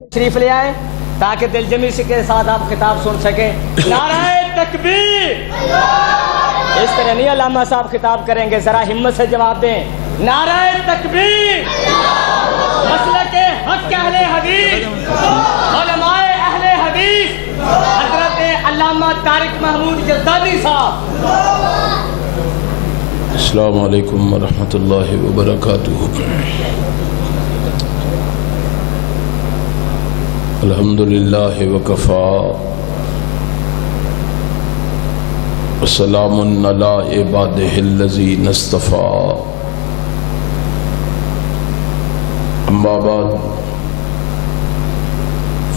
شریف لے آئے تاکہ دل جمی کے ساتھ آپ خطاب سن سکیں۔ نعرہ تکبیر! اس طرح نہیں علامہ صاحب خطاب کریں گے، ذرا ہمت سے جواب دیں۔ نعرہ تکبیر! مسلک حق اہل حدیث، علماء اہل حدیث، حضرت علامہ طارق محمود جزدانی صاحب۔ السلام علیکم ورحمۃ اللہ وبرکاتہ۔ الحمدللہ وکفی وسلام علی عبادہ الذین اصطفی، اما بعد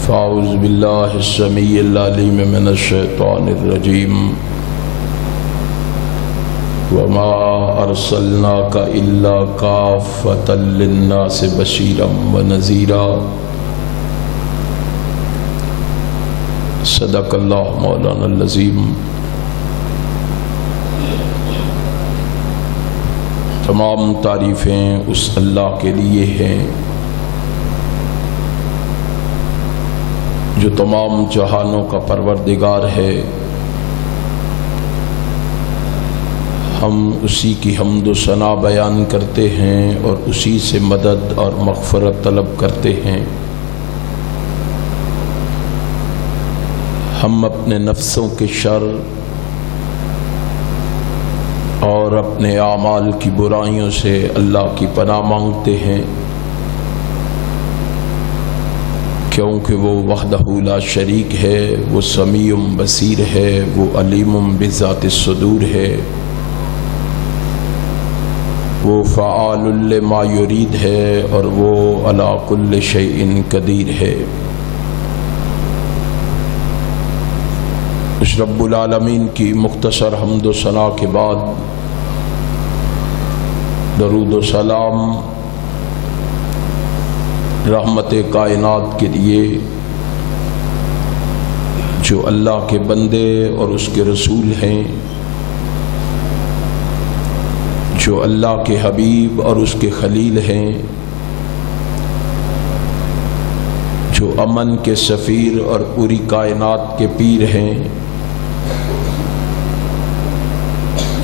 فاعوذ باللہ السمیع العلیم من الشیطان الرجیم، وما ارسلناک الا کافۃ للناس بشیرا ونذیرا، صدق اللہ مولانا العظیم۔ تمام تعریفیں اس اللہ کے لیے ہیں جو تمام جہانوں کا پروردگار ہے۔ ہم اسی کی حمد و ثنا بیان کرتے ہیں اور اسی سے مدد اور مغفرت طلب کرتے ہیں۔ ہم اپنے نفسوں کے شر اور اپنے اعمال کی برائیوں سے اللہ کی پناہ مانگتے ہیں، کیونکہ وہ وحدہ لا شریک ہے، وہ سمیع بصیر ہے، وہ علیم بذات الصدور ہے، وہ فعال لما یرید ہے اور وہ علی کل شیء قدیر ہے۔ اس رب العالمین کی مختصر حمد و ثنا کے بعد درود و سلام رحمت کائنات کے لیے جو اللہ کے بندے اور اس کے رسول ہیں، جو اللہ کے حبیب اور اس کے خلیل ہیں، جو امن کے سفیر اور پوری کائنات کے پیر ہیں،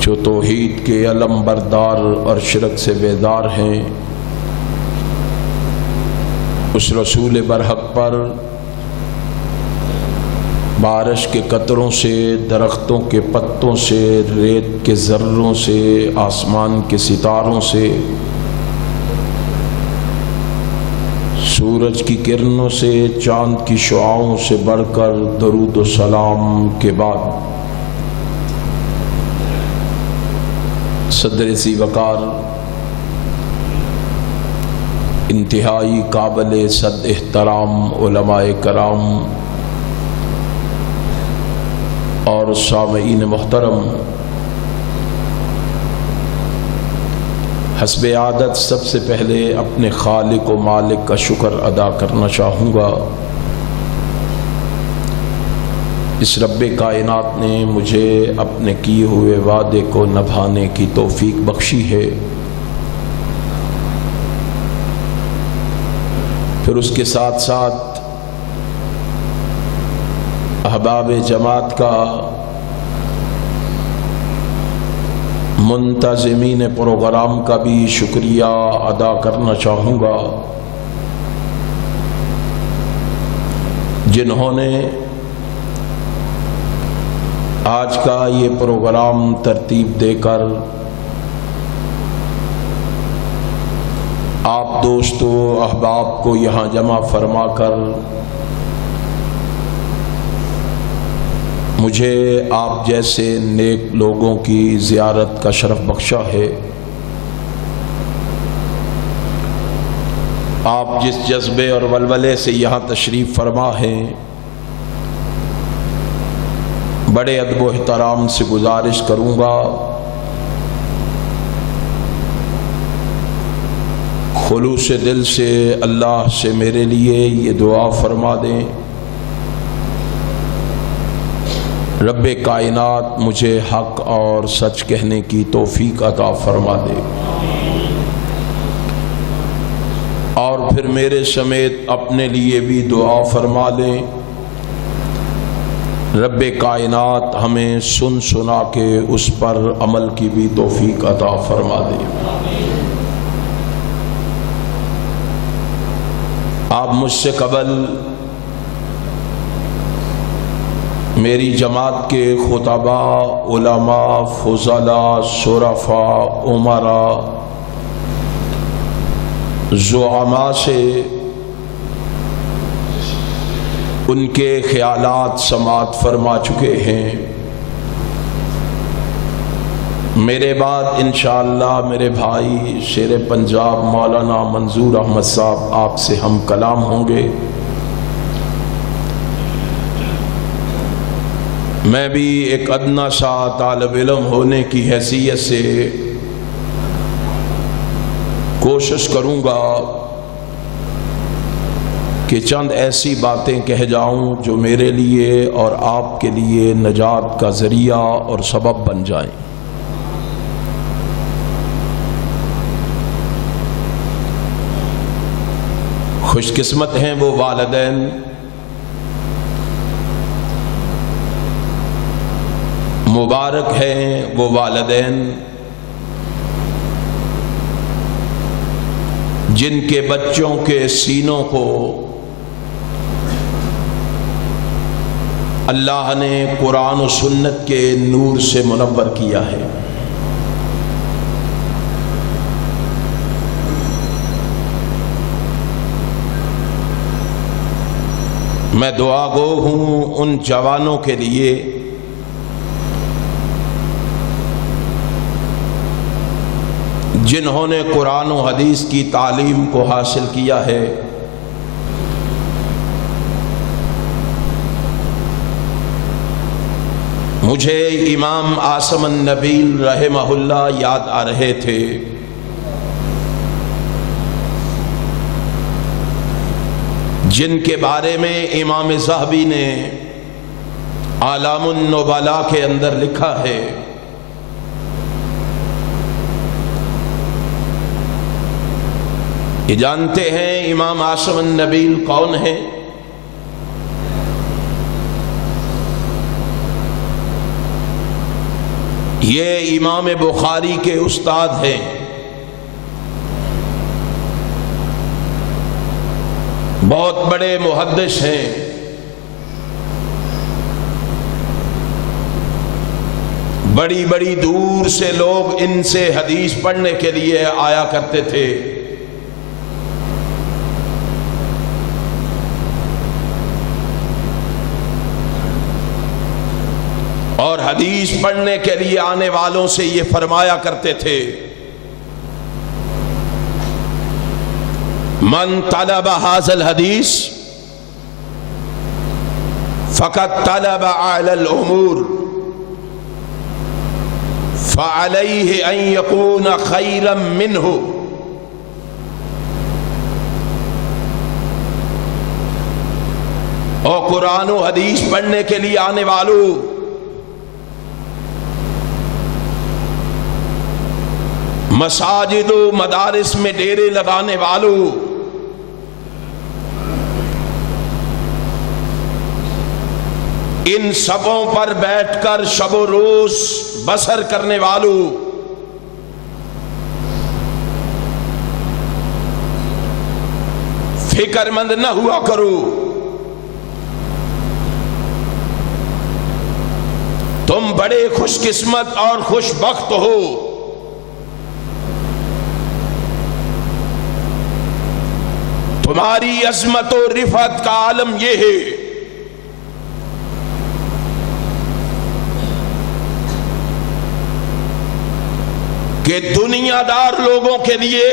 جو توحید کے علم بردار اور شرک سے بیدار ہیں، اس رسول برحق پر بارش کے قطروں سے، درختوں کے پتوں سے، ریت کے ذروں سے، آسمان کے ستاروں سے، سورج کی کرنوں سے، چاند کی شعاعوں سے بڑھ کر درود و سلام کے بعد صدر ذی وقار، انتہائی قابل صد احترام علماء کرام اور سامعین محترم، حسب عادت سب سے پہلے اپنے خالق و مالک کا شکر ادا کرنا چاہوں گا۔ اس رب کائنات نے مجھے اپنے کیے ہوئے وعدے کو نبھانے کی توفیق بخشی ہے، پھر اس کے ساتھ ساتھ احباب جماعت کا، منتظمین پروگرام کا بھی شکریہ ادا کرنا چاہوں گا، جنہوں نے آج کا یہ پروگرام ترتیب دے کر آپ دوستو احباب کو یہاں جمع فرما کر مجھے آپ جیسے نیک لوگوں کی زیارت کا شرف بخشا ہے۔ آپ جس جذبے اور ولولے سے یہاں تشریف فرما ہیں، بڑے ادب و احترام سے گزارش کروں گا خلوص دل سے اللہ سے میرے لیے یہ دعا فرما دیں، رب کائنات مجھے حق اور سچ کہنے کی توفیق عطا فرما دے۔ اور پھر میرے سمیت اپنے لیے بھی دعا فرما لیں۔ رب کائنات ہمیں سن سنا کے اس پر عمل کی بھی توفیق عطا فرما دے۔ آپ مجھ سے قبل میری جماعت کے خطباء، علماء، فضلاء، شرفاء، امراء، زعماء سے ان کے خیالات سماعت فرما چکے ہیں۔ میرے بعد انشاءاللہ میرے بھائی شیر پنجاب مولانا منظور احمد صاحب آپ سے ہم کلام ہوں گے۔ میں بھی ایک ادنا سا طالب علم ہونے کی حیثیت سے کوشش کروں گا کہ چند ایسی باتیں کہہ جاؤں جو میرے لیے اور آپ کے لیے نجات کا ذریعہ اور سبب بن جائیں۔ خوش قسمت ہیں وہ والدین مبارک ہیں وہ والدین جن کے بچوں کے سینوں کو اللہ نے قرآن و سنت کے نور سے منور کیا ہے۔ میں دعا گو ہوں ان جوانوں کے لیے جنہوں نے قرآن و حدیث کی تعلیم کو حاصل کیا ہے۔ مجھے امام عاصم النبیل رحمہ اللہ یاد آ رہے تھے۔ جن کے بارے میں امام ذہبی نے اعلام النبلاء کے اندر لکھا ہے، یہ جانتے ہیں امام عاصم النبیل کون ہیں؟ یہ امام بخاری کے استاد ہیں۔ بہت بڑے محدث ہیں۔ بڑی بڑی دور سے لوگ ان سے حدیث پڑھنے کے لیے آیا کرتے تھے۔ اور حدیث پڑھنے کے لیے آنے والوں سے یہ فرمایا کرتے تھے، من طلب هذا الحدیث فقد طلب اعلی الامور فعليه ان يكون خيرا منه۔ اور قرآن و حدیث پڑھنے کے لیے آنے والوں، مساجد و مدارس میں ڈیرے لگانے والوں، ان سبوں پر بیٹھ کر شب و روز بسر کرنے والوں، فکر مند نہ ہوا کرو، تم بڑے خوش قسمت اور خوش بخت ہو۔ تمہاری عظمت و رفعت کا عالم یہ ہے کہ دنیا دار لوگوں کے لیے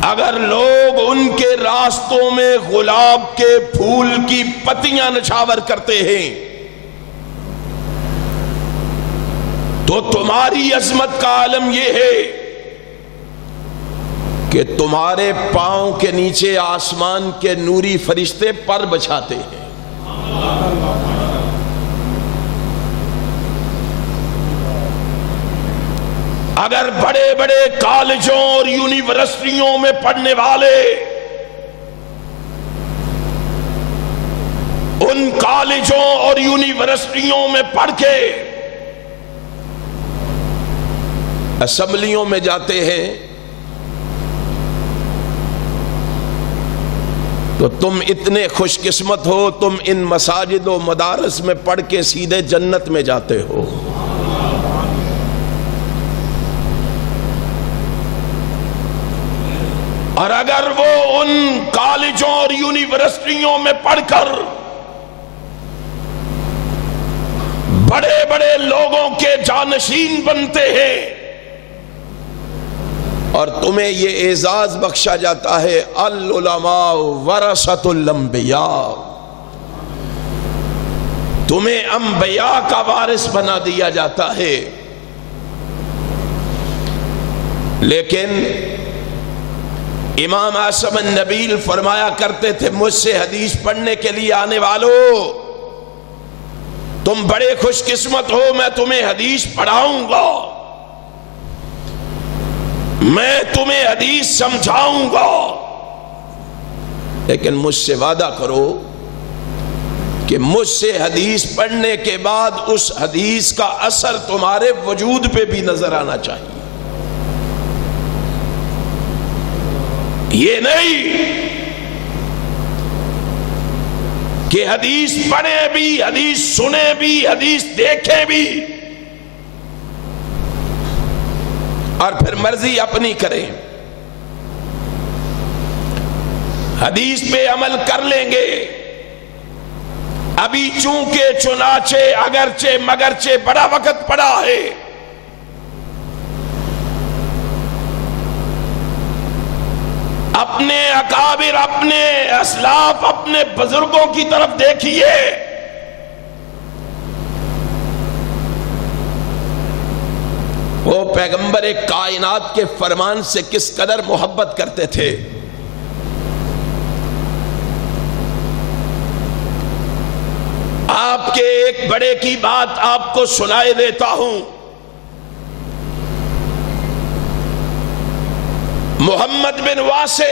اگر لوگ ان کے راستوں میں گلاب کے پھول کی پتیاں نچھاور کرتے ہیں تو تمہاری عظمت کا عالم یہ ہے کہ تمہارے پاؤں کے نیچے آسمان کے نوری فرشتے پر بچھاتے ہیں۔ اگر بڑے بڑے کالجوں اور یونیورسٹیوں میں پڑھنے والے ان کالجوں اور یونیورسٹیوں میں پڑھ کے اسمبلیوں میں جاتے ہیں تو تم اتنے خوش قسمت ہو، تم ان مساجد و مدارس میں پڑھ کے سیدھے جنت میں جاتے ہو۔ اور اگر وہ ان کالجوں اور یونیورسٹیوں میں پڑھ کر بڑے بڑے لوگوں کے جانشین بنتے ہیں اور تمہیں یہ اعزاز بخشا جاتا ہے العلماء ورثۃ الانبیاء، تمہیں انبیاء کا وارث بنا دیا جاتا ہے، لیکن امام اعظم النبیل فرمایا کرتے تھے مجھ سے حدیث پڑھنے کے لیے آنے والوں، تم بڑے خوش قسمت ہو، میں تمہیں حدیث پڑھاؤں گا، میں تمہیں حدیث سمجھاؤں گا، لیکن مجھ سے وعدہ کرو کہ مجھ سے حدیث پڑھنے کے بعد اس حدیث کا اثر تمہارے وجود پہ بھی نظر آنا چاہیے۔ یہ نہیں کہ حدیث پڑھیں بھی، حدیث سنیں بھی، حدیث دیکھیں بھی اور پھر مرضی اپنی کریں، حدیث پہ عمل کر لیں گے، ابھی چونکہ چنانچہ اگرچہ مگرچہ بڑا وقت پڑا ہے، اپنے اکابر، اپنے اسلاف، اپنے بزرگوں کی طرف دیکھیے، وہ پیغمبر کائنات کے فرمان سے کس قدر محبت کرتے تھے۔ آپ کے ایک بڑے کی بات آپ کو سنائے دیتا ہوں، محمد بن واسع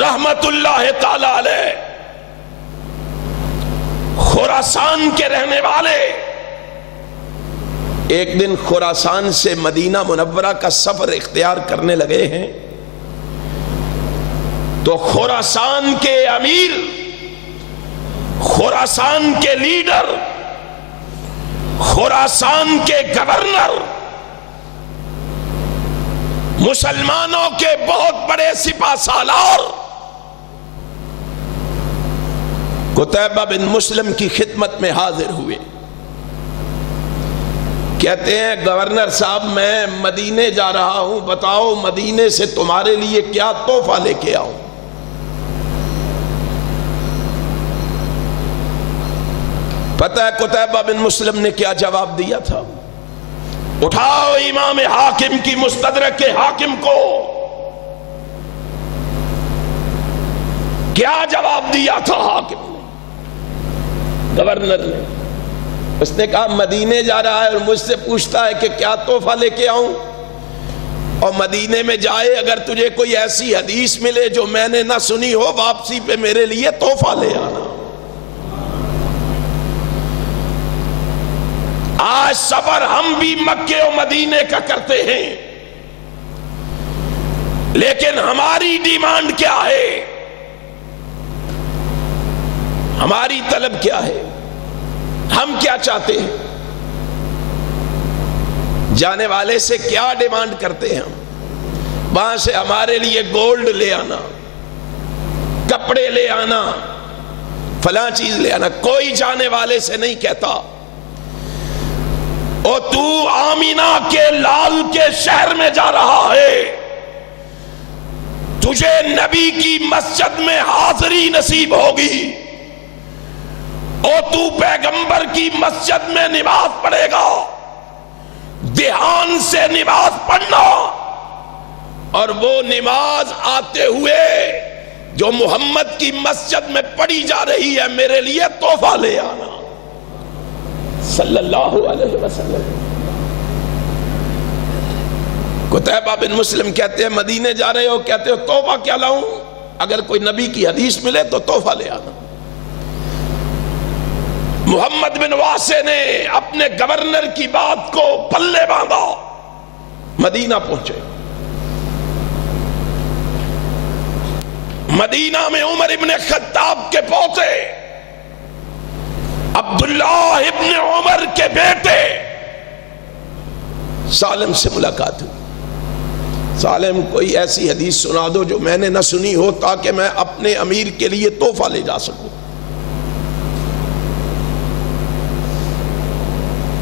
رحمت اللہ تعالی علیہ خراسان کے رہنے والے، ایک دن خراسان سے مدینہ منورہ کا سفر اختیار کرنے لگے ہیں تو خراسان کے امیر، خراسان کے لیڈر، خراسان کے گورنر، مسلمانوں کے بہت بڑے سپہ سالار قتیبہ بن مسلم کی خدمت میں حاضر ہوئے، کہتے ہیں گورنر صاحب میں مدینے جا رہا ہوں، بتاؤ مدینے سے تمہارے لیے کیا تحفہ لے کے آؤں۔ پتہ ہے قتیبہ بن مسلم نے کیا جواب دیا تھا؟ اٹھاؤ امام حاکم کی مستدرک کے حاکم کو، کیا جواب دیا تھا حاکم نے، گورنر نے؟ اس نے کہا مدینے جا رہا ہے اور مجھ سے پوچھتا ہے کہ کیا تحفہ لے کے آؤں، اور مدینے میں جائے اگر تجھے کوئی ایسی حدیث ملے جو میں نے نہ سنی ہو، واپسی پہ میرے لیے تحفہ لے آنا۔ آج سفر ہم بھی مکے و مدینے کا کرتے ہیں، لیکن ہماری ڈیمانڈ کیا ہے، ہماری طلب کیا ہے، ہم کیا چاہتے ہیں؟ جانے والے سے کیا ڈیمانڈ کرتے ہیں ہم؟ وہاں سے ہمارے لیے گولڈ لے آنا، کپڑے لے آنا، فلاں چیز لے آنا۔ کوئی جانے والے سے نہیں کہتا او تو آمینہ کے لال کے شہر میں جا رہا ہے، تجھے نبی کی مسجد میں حاضری نصیب ہوگی، او تو پیغمبر کی مسجد میں نماز پڑھے گا، دھیان سے نماز پڑھنا، اور وہ نماز آتے ہوئے جو محمد کی مسجد میں پڑھی جا رہی ہے میرے لیے تحفہ لے آنا۔ صلی اللہ علیہ وسلم. قتیبہ بن مسلم کہتے ہیں مدینے جا رہے ہو, کہتے ہو تحفہ کیا لاؤں؟ اگر کوئی نبی کی حدیث ملے تو تحفہ لے آنا. محمد بن واسع نے اپنے گورنر کی بات کو پلے باندھا, مدینہ پہنچے. مدینہ میں عمر ابن خطاب کے پوتے عبداللہ ابن عمر کے بیٹے سالم سے ملاقات ہوئی. سالم کوئی ایسی حدیث سنا دو جو میں نے نہ سنی ہو تاکہ میں اپنے امیر کے لیے تحفہ لے جا سکوں.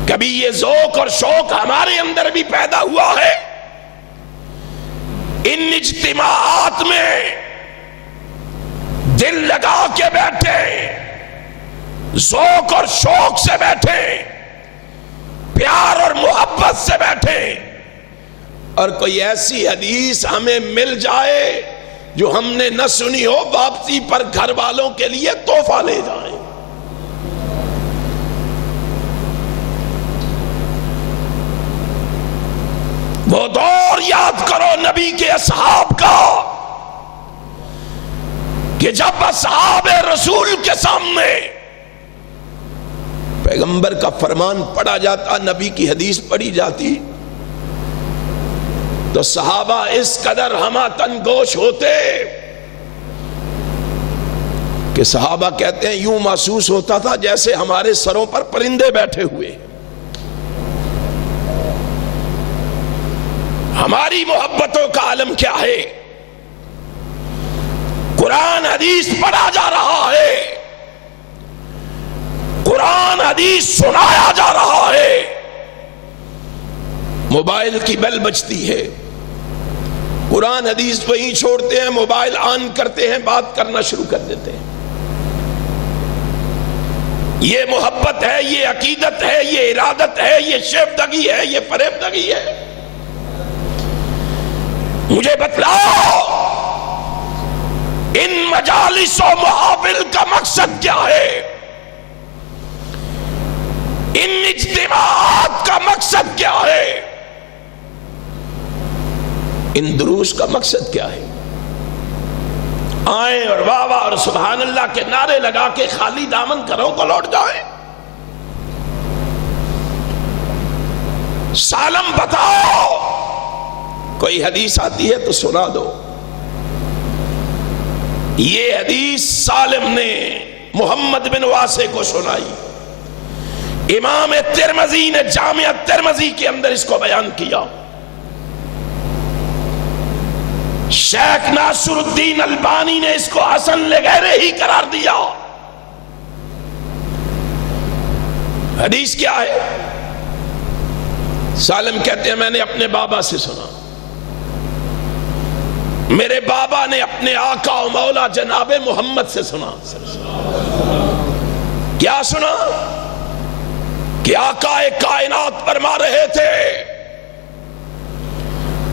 کبھی یہ ذوق اور شوق ہمارے اندر بھی پیدا ہوا ہے. ان اجتماعات میں دل لگا کے بیٹھے, ذوق اور شوق سے بیٹھے, پیار اور محبت سے بیٹھے, اور کوئی ایسی حدیث ہمیں مل جائے جو ہم نے نہ سنی ہو, واپسی پر گھر والوں کے لیے تحفہ لے جائیں. وہ دور یاد کرو نبی کے اصحاب کا کہ جب اصحاب رسول کے سامنے پیغمبر کا فرمان پڑھا جاتا, نبی کی حدیث پڑھی جاتی, تو صحابہ اس قدر ہماتن گوش ہوتے کہ صحابہ کہتے ہیں یوں محسوس ہوتا تھا جیسے ہمارے سروں پر پرندے بیٹھے ہوئے. ہماری محبتوں کا عالم کیا ہے؟ قرآن حدیث پڑھا جا رہا ہے, قرآن حدیث سنایا جا رہا ہے, موبائل کی بیل بجتی ہے, قرآن حدیث وہیں چھوڑتے ہیں, موبائل آن کرتے ہیں, بات کرنا شروع کر دیتے ہیں. یہ محبت ہے, یہ عقیدت ہے, یہ ارادت ہے, یہ شیفتگی ہے, یہ فریبدگی ہے. مجھے بتلاؤ ان مجالس و محافل کا مقصد کیا ہے؟ ان اجتماعات کا مقصد کیا ہے؟ ان دروس کا مقصد کیا ہے؟ آئیں اور واہ واہ اور سبحان اللہ کے نعرے لگا کے خالی دامن گھروں کو لوٹ جائیں؟ سالم بتاؤ, کوئی حدیث آتی ہے تو سنا دو. یہ حدیث سالم نے محمد بن واسع کو سنائی. امام ترمذی نے جامع ترمذی کے اندر اس کو بیان کیا. شیخ ناصر الدین البانی نے اس کو حسن لغیرہ ہی قرار دیا. حدیث کیا ہے؟ سالم کہتے ہیں میں نے اپنے بابا سے سنا, میرے بابا نے اپنے آقا و مولا جناب محمد سے سنا. کیا سنا؟ کہ آقا کائنات فرما رہے تھے,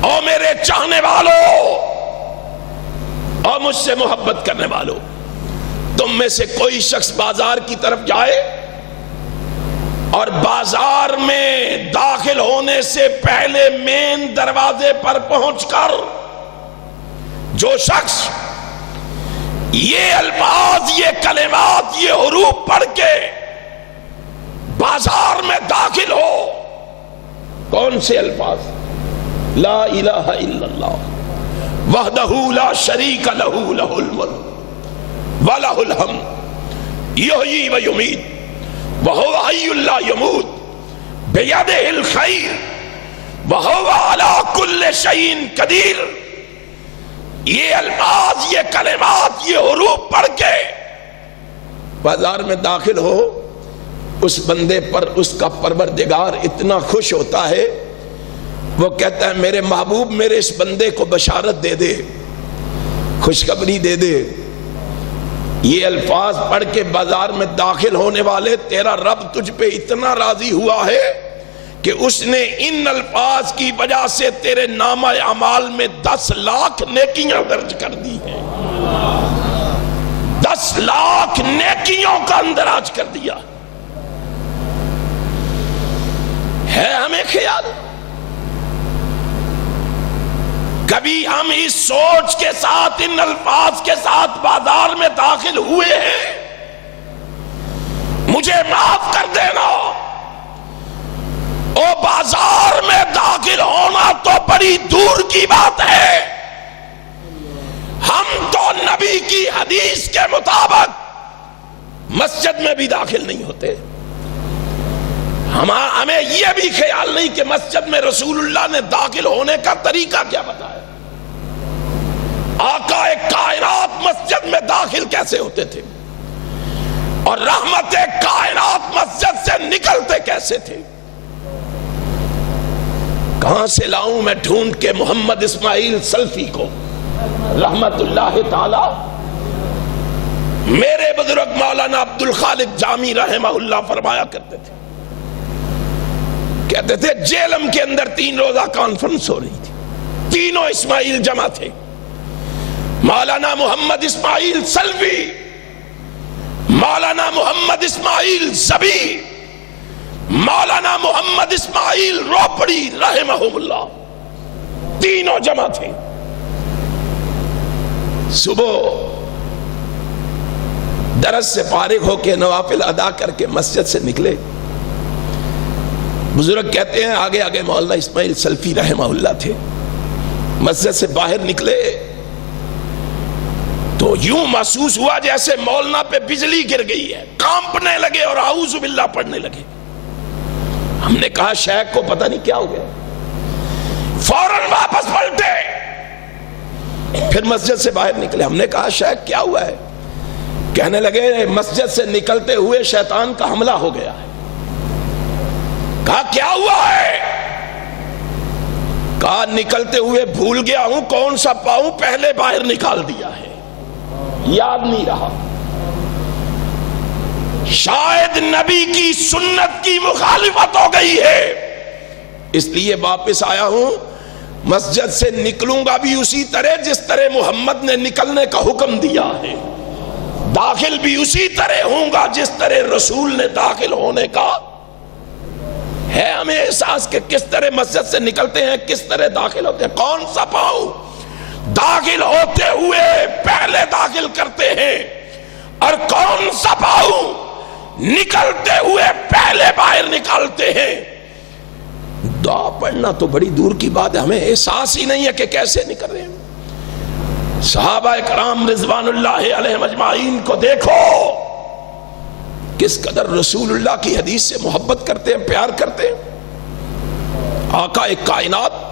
او میرے چاہنے والوں اور مجھ سے محبت کرنے والوں, تم میں سے کوئی شخص بازار کی طرف جائے اور بازار میں داخل ہونے سے پہلے مین دروازے پر پہنچ کر جو شخص یہ الفاظ, یہ کلمات, یہ حروف پڑھ کے بازار میں داخل ہو, کون سے الفاظ؟ لا الہ الا اللہ وحدہ لا شریک لہ لہ الملک ولہ الحمد یحیی و یمیت وہو حی لا یموت بیدہ الخیر وہو علی کل شیء قدیر. یہ الفاظ, یہ کلمات, یہ حروف پڑھ کے بازار میں داخل ہو, اس بندے پر اس کا پروردگار اتنا خوش ہوتا ہے, وہ کہتا ہے میرے محبوب میرے اس بندے کو بشارت دے دے, خوشخبری دے دے. یہ الفاظ پڑھ کے بازار میں داخل ہونے والے, تیرا رب تجھ پہ اتنا راضی ہوا ہے کہ اس نے ان الفاظ کی وجہ سے تیرے نامہ اعمال میں 10 لاکھ نیکیاں درج کر دی ہیں. 10 لاکھ نیکیوں کا اندراج کر دیا. ہے ہمیں خیال؟ کبھی ہم اس سوچ کے ساتھ، ان الفاظ کے ساتھ بازار میں داخل ہوئے ہیں؟ مجھے معاف کر دینا، او بازار میں داخل ہونا تو بڑی دور کی بات ہے، ہم تو نبی کی حدیث کے مطابق مسجد میں بھی داخل نہیں ہوتے۔ ہمیں یہ بھی خیال نہیں کہ مسجد میں رسول اللہ نے داخل ہونے کا طریقہ کیا بتایا، آقا کائنات مسجد میں داخل کیسے ہوتے تھے، اور رحمت کائنات مسجد سے نکلتے کیسے تھے۔ کہاں سے لاؤں میں ڈھونڈ کے محمد اسماعیل سلفی کو رحمت اللہ تعالی؟ میرے بزرگ مولانا عبد الخالق جامی رحمہ اللہ فرمایا کرتے تھے، کہتے تھے جیلم کے اندر 3 روزہ کانفرنس ہو رہی تھی، تینوں اسماعیل جمع تھے، مولانا محمد اسماعیل سلفی، مولانا محمد اسماعیل زبی، مولانا محمد اسماعیل روپڑی رحمہم اللہ، تینوں جمع تھے۔ صبح درس سے فارغ ہو کے نوافل ادا کر کے مسجد سے نکلے، بزرگ کہتے ہیں آگے آگے مولانا اسماعیل سلفی رحمہ اللہ تھے، مسجد سے باہر نکلے تو یوں محسوس ہوا جیسے مولانا پہ بجلی گر گئی ہے، کانپنے لگے اور اعوذ باللہ پڑھنے لگے۔ ہم نے کہا شیخ کو پتہ نہیں کیا ہو گیا، فوراً واپس پلٹے، پھر مسجد سے باہر نکلے۔ ہم نے کہا شیخ کیا ہوا ہے؟ کہنے لگے مسجد سے نکلتے ہوئے شیطان کا حملہ ہو گیا ہے۔ کہا کیا ہوا ہے؟ کہا نکلتے ہوئے بھول گیا ہوں کون سا پاؤں پہلے باہر نکال دیا ہے، یاد نہیں رہا، شاید نبی کی سنت کی مخالفت ہو گئی ہے، اس لیے واپس آیا ہوں، مسجد سے نکلوں گا بھی اسی طرح جس طرح محمد نے نکلنے کا حکم دیا ہے، داخل بھی اسی طرح ہوں گا جس طرح رسول نے داخل ہونے کا ہے۔ ہمیں احساس کہ کس طرح مسجد سے نکلتے ہیں، کس طرح داخل ہوتے ہیں، کون سا پاؤں داخل ہوتے ہوئے پہلے داخل کرتے ہیں اور کون سا پاؤں نکلتے ہوئے پہلے باہر نکالتے ہیں۔ دعا پڑھنا تو بڑی دور کی بات ہے، ہمیں احساس ہی نہیں ہے کہ کیسے نکل رہے ہیں۔ صحابہ کرام رضوان اللہ علیہم اجمعین کو دیکھو، کس قدر رسول اللہ کی حدیث سے محبت کرتے ہیں، پیار کرتے ہیں۔ آقا کائنات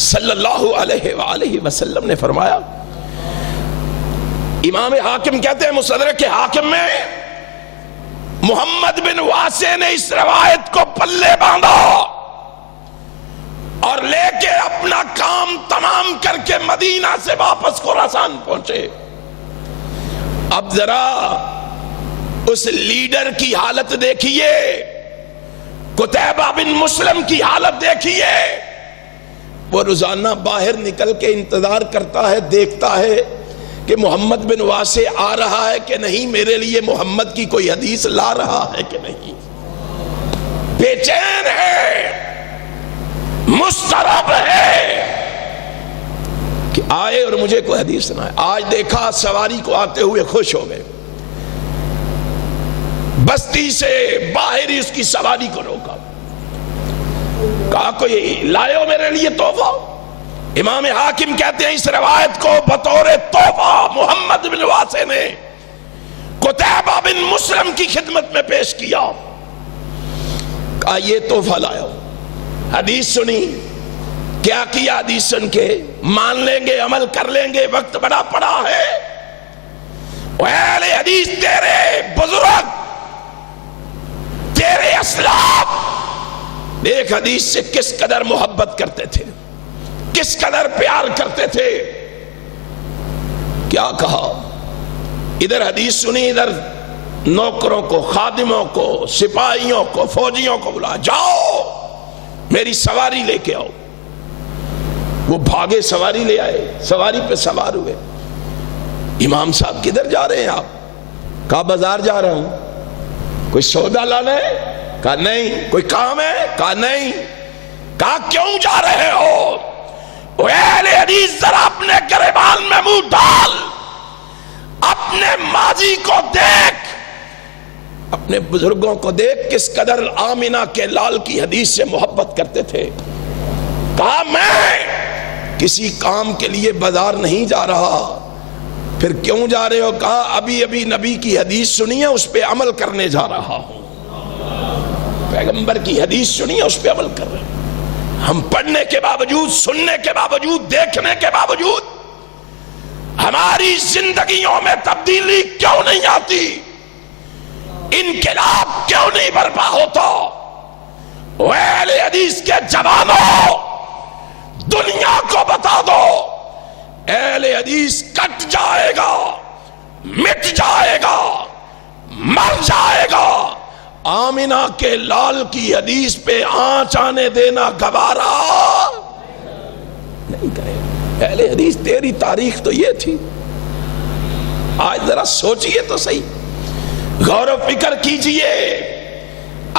صلی اللہ علیہ وآلہ وسلم نے فرمایا، امام حاکم کہتے ہیں مستدرک حاکم میں، محمد بن واسع نے اس روایت کو پلے باندھا اور لے کے اپنا کام تمام کر کے مدینہ سے واپس خراسان پہنچے۔ اب ذرا اس لیڈر کی حالت دیکھیے، قتیبہ بن مسلم کی حالت دیکھیے، وہ روزانہ باہر نکل کے انتظار کرتا ہے، دیکھتا ہے کہ محمد بن واسع آ رہا ہے کہ نہیں، میرے لیے محمد کی کوئی حدیث لا رہا ہے کہ نہیں، بے چین ہے، مضطرب ہے کہ آئے اور مجھے کوئی حدیث سنائے۔ آج دیکھا سواری کو آتے ہوئے خوش ہو گئے، بستی سے باہر ہی اس کی سواری کو روکا، کہا کوئی لائے ہو میرے لیے تحفہ؟ امام حاکم کہتے ہیں اس روایت کو بطور تحفہ محمد بن واسع نے قتیبہ بن مسلم کی خدمت میں پیش کیا، کہا یہ تحفہ لایا ہو۔ حدیث سنی، کیا کیا حدیث سن کے؟ مان لیں گے، عمل کر لیں گے، وقت بڑا پڑا ہے۔ اہل حدیث تیرے بزرگ، تیرے اسلاف ایک حدیث سے کس قدر محبت کرتے تھے، کس قدر پیار کرتے تھے۔ کیا کہا؟ ادھر حدیث سنی، ادھر نوکروں کو، خادموں کو، سپاہیوں کو، فوجیوں کو بلا، جاؤ میری سواری لے کے آؤ۔ وہ بھاگے سواری لے آئے، سواری پہ سوار ہوئے۔ امام صاحب کدھر جا رہے ہیں آپ؟ کہا بازار جا رہا ہوں، کوئی سودا لانا ہے؟ کہا نہیں. کوئی کام ہے؟ کہا نہیں. کہا کیوں جا رہے ہو؟ اے اہل حدیث ذرا اپنے گریبان میں منہ ڈال، اپنے ماضی کو دیکھ، اپنے بزرگوں کو دیکھ کس قدر آمینہ کے لال کی حدیث سے محبت کرتے تھے. کہا میں کسی کام کے لیے بازار نہیں جا رہا. پھر کیوں جا رہے ہو؟ کہا ابھی ابھی نبی کی حدیث سنی ہے، اس پہ عمل کرنے جا رہا ہوں. پیغمبر کی حدیث سنی ہے، اس پہ عمل کر رہے ہیں. ہم پڑھنے کے باوجود، سننے کے باوجود، دیکھنے کے باوجود ہماری زندگیوں میں تبدیلی کیوں نہیں آتی؟ انقلاب کیوں نہیں برپا ہوتا؟ اہل حدیث کے جوانوں، دنیا کو بتا دو اہل حدیث کٹ جائے گا، مٹ جائے گا، مر جائے گا. آمینہ کے لال کی حدیث پہ آنچ آنے دینا گوارا نہیں کرے. اہل حدیث تیری تاریخ تو یہ تھی. آج ذرا سوچئے تو صحیح، غور و فکر کیجئے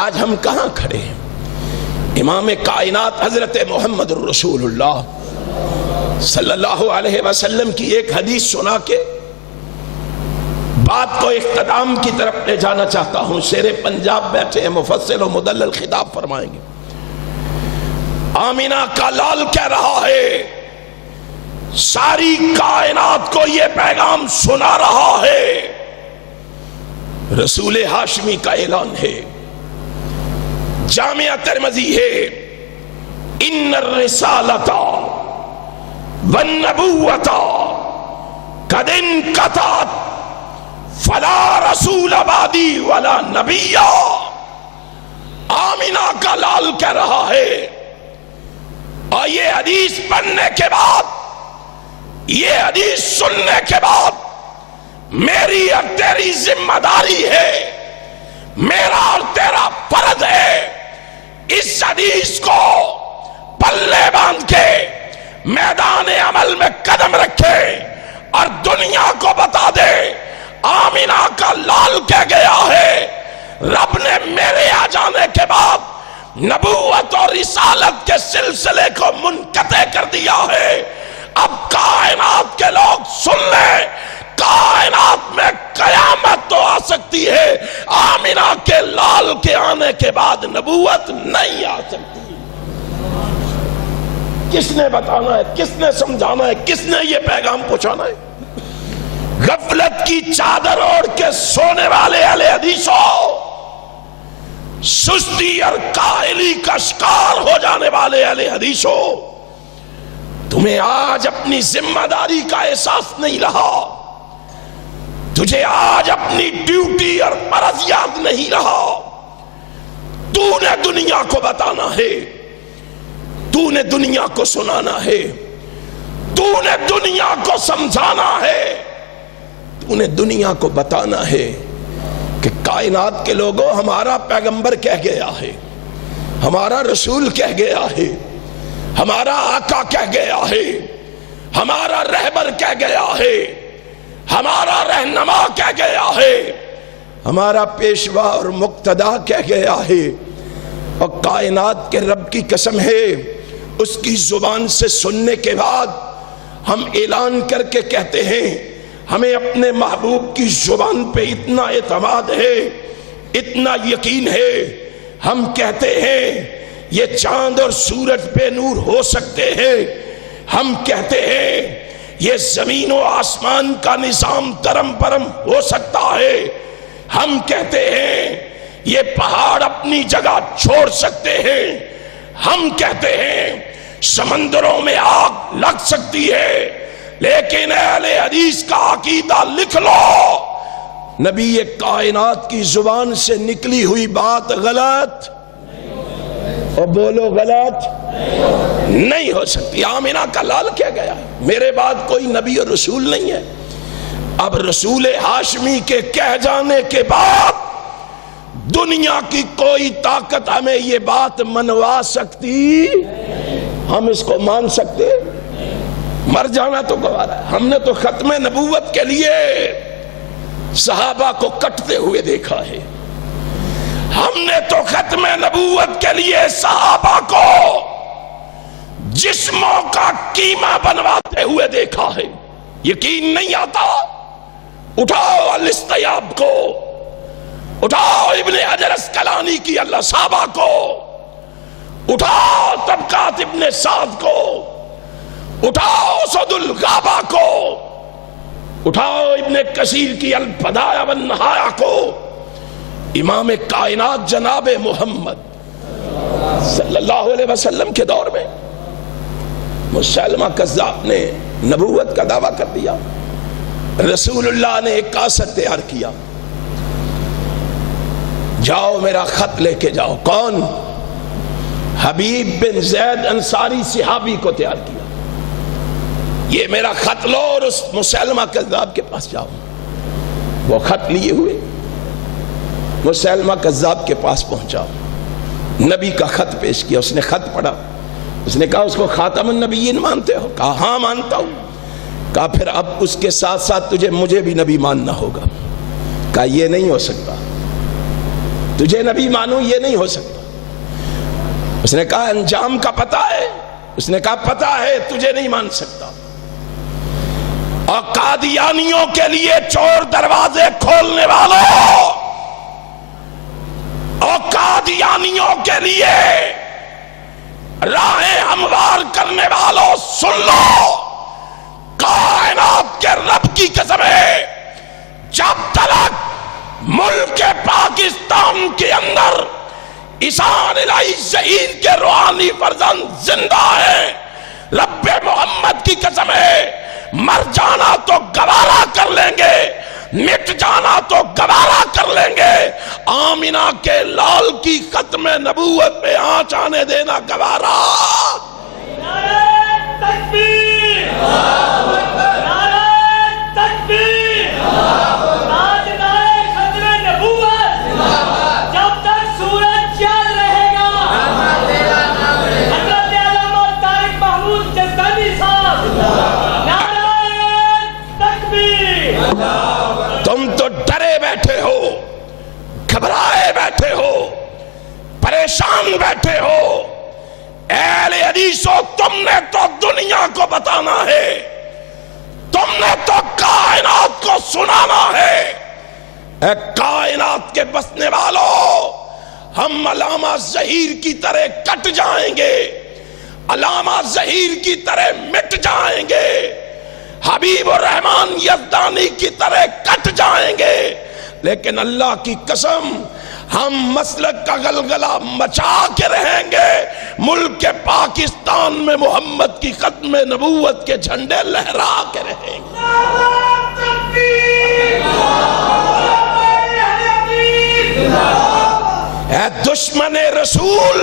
آج ہم کہاں کھڑے ہیں. امام کائنات حضرت محمد الرسول اللہ صلی اللہ علیہ وسلم کی ایک حدیث سنا کے بات کو اختتام کی طرف لے جانا چاہتا ہوں. شیر پنجاب بیٹھے ہیں، مفصل و مدلل خطاب فرمائیں گے. آمینہ کا لال کہہ رہا ہے، ساری کائنات کو یہ پیغام سنا رہا ہے. رسول ہاشمی کا اعلان ہے، جامعہ ترمذی ہے، ان الرسالۃ والنبوۃ قد انقطعت فلا رسول بعدی ولا نبی. آمینہ کا لال کہہ رہا ہے، اور یہ حدیث پڑھنے کے بعد، یہ حدیث سننے کے بعد میری اور تیری ذمہ داری ہے، میرا اور تیرا فرض ہے اس حدیث کو پلے باندھ کے میدان عمل میں قدم رکھے اور دنیا کو بتا دے آمینہ کا لال کہہ گیا ہے، رب نے میرے آ جانے کے بعد نبوت اور رسالت کے سلسلے کو منقطع کر دیا ہے. اب کائنات کے لوگ سن لیں، کائنات میں قیامت تو آ سکتی ہے، آمینہ کے لال کے آنے کے بعد نبوت نہیں آ سکتی. کس نے بتانا ہے؟ کس نے سمجھانا ہے؟ کس نے یہ پیغام پہنچانا ہے؟ غفلت کی چادر اوڑھ کے سونے والے اہل حدیثوں، سستی اور کاہلی کا شکار ہو جانے والے اہل حدیثوں، تمہیں آج اپنی ذمہ داری کا احساس نہیں رہا، تجھے آج اپنی ڈیوٹی اور فرض یاد نہیں رہا. تو نے دنیا کو بتانا ہے، تو نے دنیا کو سنانا ہے، تو نے دنیا کو سمجھانا ہے، تو نے دنیا کو بتانا ہے کہ کائنات کے لوگوں، ہمارا پیغمبر کہہ گیا ہے، ہمارا رسول کہہ گیا ہے، ہمارا آقا کہہ گیا ہے، ہمارا رہبر کہہ گیا ہے، ہمارا رہنما کہہ گیا ہے، ہمارا پیشوا اور مقتدا کہہ گیا ہے. اور کائنات کے رب کی قسم ہے، اس کی زبان سے سننے کے بعد ہم اعلان کر کے کہتے ہیں، ہمیں اپنے محبوب کی زبان پہ اتنا اعتماد ہے، اتنا یقین ہے، ہم کہتے ہیں یہ چاند اور سورج پہ نور ہو سکتے ہیں، ہم کہتے ہیں یہ زمین و آسمان کا نظام ترم برم ہو سکتا ہے، ہم کہتے ہیں یہ پہاڑ اپنی جگہ چھوڑ سکتے ہیں، ہم کہتے ہیں سمندروں میں آگ لگ سکتی ہے، لیکن اہل حدیث کا عقیدہ لکھ لو، نبی کائنات کی زبان سے نکلی ہوئی بات غلط، اور بولو غلط نہیں ہو سکتی. آمینہ کا لال کیا گیا، میرے بعد کوئی نبی اور رسول نہیں ہے. اب رسول ہاشمی کے کہہ جانے کے بعد دنیا کی کوئی طاقت ہمیں یہ بات منوا سکتی؟ ہم اس کو مان سکتے؟ مر جانا تو گوارا ہے. ہم نے تو ختم نبوت کے لیے صحابہ کو کٹتے ہوئے دیکھا ہے، ہم نے تو ختم نبوت کے لیے صحابہ کو جسموں کا قیمہ بنواتے ہوئے دیکھا ہے. یقین نہیں آتا؟ اٹھاؤ الاستیاب کو، اٹھاؤ ابن حجر اسقلانی کی اللہ صحابہ کو، اٹھاؤ طبقات ابن سعد کو، اٹھاؤ اسد الغابہ کو، اٹھاؤ ابن کثیر کی البدایہ والنہایہ کو. امام کائنات جناب محمد صلی اللہ علیہ وسلم کے دور میں مسلمہ کذاب نے نبوت کا دعویٰ کر دیا. رسول اللہ نے ایک کاسٹ تیار کیا، جاؤ میرا خط لے کے جاؤ. کون؟ حبیب بن زید انصاری صحابی کو تیار کیا. یہ میرا خط لو اور اس مسلمہ کذاب کے پاس جاؤ. وہ خط لیے ہوئے مسلمہ کذاب کے پاس پہنچا، نبی کا خط پیش کیا. اس نے خط پڑھا، اس نے کہا اس کو خاتم النبیین مانتے ہو؟ کہا ہاں مانتا ہوں. کہا پھر اب اس کے ساتھ ساتھ مجھے بھی نبی ماننا ہوگا. کہا یہ نہیں ہو سکتا، تجھے نبی مانوں یہ نہیں ہو سکتا. اس نے کہا انجام کا پتہ ہے؟ اس نے کہا پتہ ہے، تجھے نہیں مان سکتا. اور قادیانیوں کے لیے چور دروازے کھولنے والوں اور قادیانیوں کے لیے راہیں ہموار کرنے والوں، سن لو، کائنات کے رب کی قسم ہے، جب تک ملک پاکستان کے اندر عیسیٰ علیہ ظہیر کے روحانی فرزند زندہ ہے، رب محمد کی قسم ہے، مر جانا تو گوارا کر لیں گے، مٹ جانا تو گوارا کر لیں گے. آمینہ کے لال کی ختم نبوت پہ آنچ آنے دینا گوارا. نعرہ تکبیر، نعرہ تکبیر، آج نعرہ ختم نبوت جب تک سورج چل رہے گا. حضرت علامہ طارق محمود جزدانی صاحب، نعرہ تکبیر. تم تو ڈرے بیٹھے ہو، گھبرائے بیٹھے ہو، پریشان بیٹھے ہو. اہل حدیثو، تم نے تو دنیا کو بتانا ہے، تم نے تو کائنات کو سنانا ہے. اے کائنات کے بسنے والوں، ہم علامہ ظہیر کی طرح کٹ جائیں گے، علامہ ظہیر کی طرح مٹ جائیں گے، حبیب الرحمن یزدانی کی طرح کٹ جائیں گے، لیکن اللہ کی قسم ہم مسلک کا غلغلہ مچا کے رہیں گے. ملک پاکستان میں محمد کی ختم نبوت کے جھنڈے لہرا کے رہیں گے. اے دشمن رسول،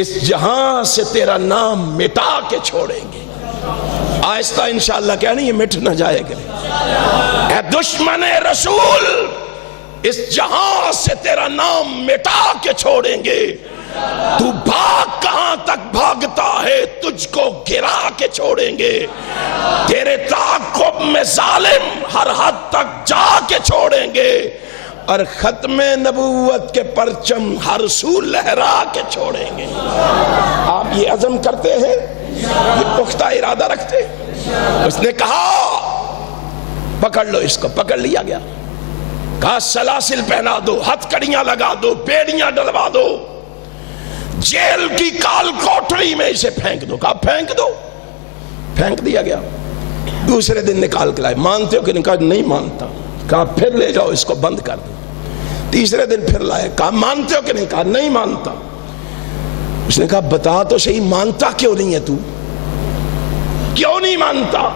اس جہاں سے تیرا نام مٹا کے چھوڑیں گے. آہستہ انشاءاللہ کیا نہیں، یہ مٹ نہ جائے گا. اے دشمن رسول، اس جہاں سے تیرا نام مٹا کے چھوڑیں گے. تو بھاگ کہاں تک بھاگتا ہے، تجھ کو گرا کے چھوڑیں گے. تیرے تعاقب میں ظالم ہر حد تک جا کے چھوڑیں گے، اور ختم نبوت کے پرچم ہر سو لہرا کے چھوڑیں گے. آپ یہ عزم کرتے ہیں، یہ پختہ ارادہ رکھتے. اس نے کہا پکڑ لو اس کو. پکڑ لیا گیا. کہا سلاسل پہنا دو، ہتھ کڑیاں لگا دو، بیڑیاں ڈلوا دو، جیل کی کال کوٹڑی میں اسے پھینک دو. کہا پھینک دو. پھینک دیا گیا. دوسرے دن نکال کے لائے. مانتے ہو کہ نہیں؟ کہا نہیں مانتا. کہا پھر لے جاؤ اس کو بند کر دو. تیسرے دن پھر لائے. کہا مانتے ہو کہ نہیں؟ کہا نہیں مانتا. اس نے کہا بتا تو صحیح، مانتا کیوں نہیں ہے تو؟ کیوں نہیں مانتا؟